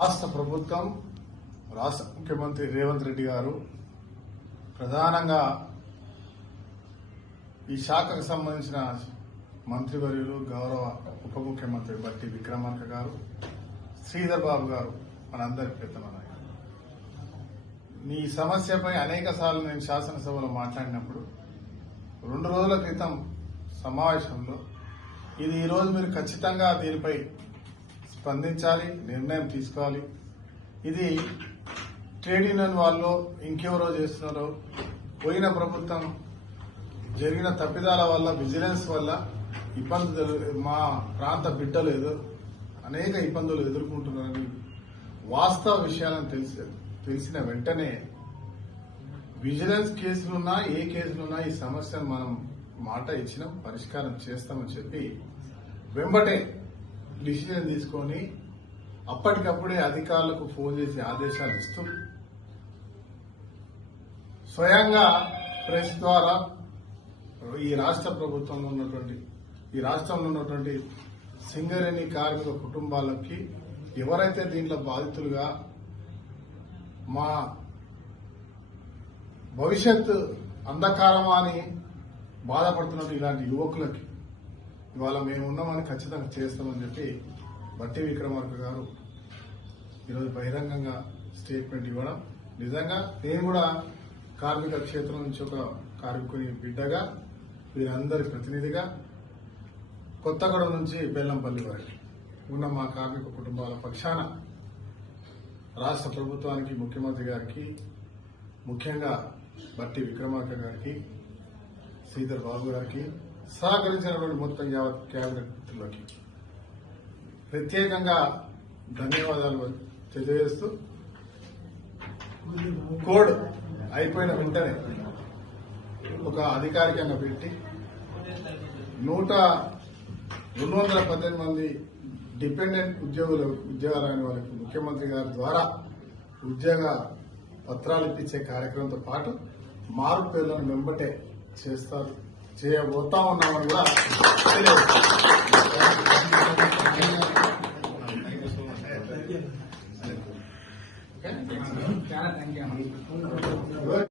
రాష్ట్ర ప్రభుత్వం రాష్ట్ర ముఖ్యమంత్రి రేవంత్ రెడ్డి గారు ప్రధానంగా ఈ శాఖకు సంబంధించిన మంత్రివర్యులు గౌరవ ఉప ముఖ్యమంత్రి బట్టి విక్రమార్క గారు, శ్రీధర్ బాబు గారు మనందరి పెద్దల నాయకులు. ఈ సమస్యపై అనేక సార్లు నేను శాసనసభలో మాట్లాడినప్పుడు 2 రోజుల క్రితం సమావేశంలో ఇది ఈరోజు మీరు ఖచ్చితంగా దీనిపై స్పందించాలి, నిర్ణయం తీసుకోవాలి. ఇది ట్రేడ్ యూనియన్ వాళ్ళు ఇంకెవరో చేస్తున్నారో, పోయిన ప్రభుత్వం జరిగిన తప్పిదాల వల్ల, విజిలెన్స్ వల్ల ఇబ్బందులు మా ప్రాంత బిడ్డలు అనేక ఇబ్బందులు ఎదుర్కొంటున్నారని వాస్తవ విషయాలను తెలిసిన వెంటనే విజిలెన్స్ కేసులున్నా ఏ కేసులున్నా ఈ సమస్యను మనం మాట ఇచ్చినాం, పరిష్కారం చేస్తామని చెప్పి వెంబటే డిసిజన్ తీసుకొని అప్పటికప్పుడే అధికారులకు ఫోన్ చేసి ఆదేశాలు ఇస్తూ స్వయంగా ప్రెస్ ద్వారా ఈ రాష్ట్రంలో ఉన్నటువంటి సింగరేణి కార్మిక కుటుంబాలకి ఎవరైతే దీంట్లో బాధితులుగా మా భవిష్యత్ అంధకారమా అని బాధపడుతున్నట్టు ఇలాంటి యువకులకి ఇవాళ మేము ఉన్నామని ఖచ్చితంగా చేస్తామని చెప్పి బట్టి విక్రమార్క గారు ఈరోజు బహిరంగంగా స్టేట్మెంట్ ఇవ్వడం, నిజంగా నేను కూడా కార్మిక క్షేత్రం నుంచి ఒక కార్మికుని బిడ్డగా, వీరందరి ప్రతినిధిగా కొత్తగూడెం నుంచి బెల్లంపల్లి వరకు ఉన్న మా కార్మిక కుటుంబాల పక్షాన రాష్ట్ర ప్రభుత్వానికి, ముఖ్యమంత్రి గారికి, ముఖ్యంగా బట్టి విక్రమార్క గారికి, శ్రీధర్ బాబు గారికి, సహకరించినటువంటి మొత్తం యావత్ కేబినెట్ మిత్రులకి ప్రత్యేకంగా ధన్యవాదాలు తెలియజేస్తూ, కోడ్ అయిపోయిన వెంటనే ఒక అధికారికంగా పెట్టి 218 మంది డిపెండెంట్ ఉద్యోగాలైన వాళ్ళకి ముఖ్యమంత్రి గారి ద్వారా ఉద్యోగ పత్రాలు ఇప్పించే కార్యక్రమంతో పాటు మారు పేర్లను వెంబటే చేయబోతా ఉన్నామని కూడా తెలియజేస్తారు.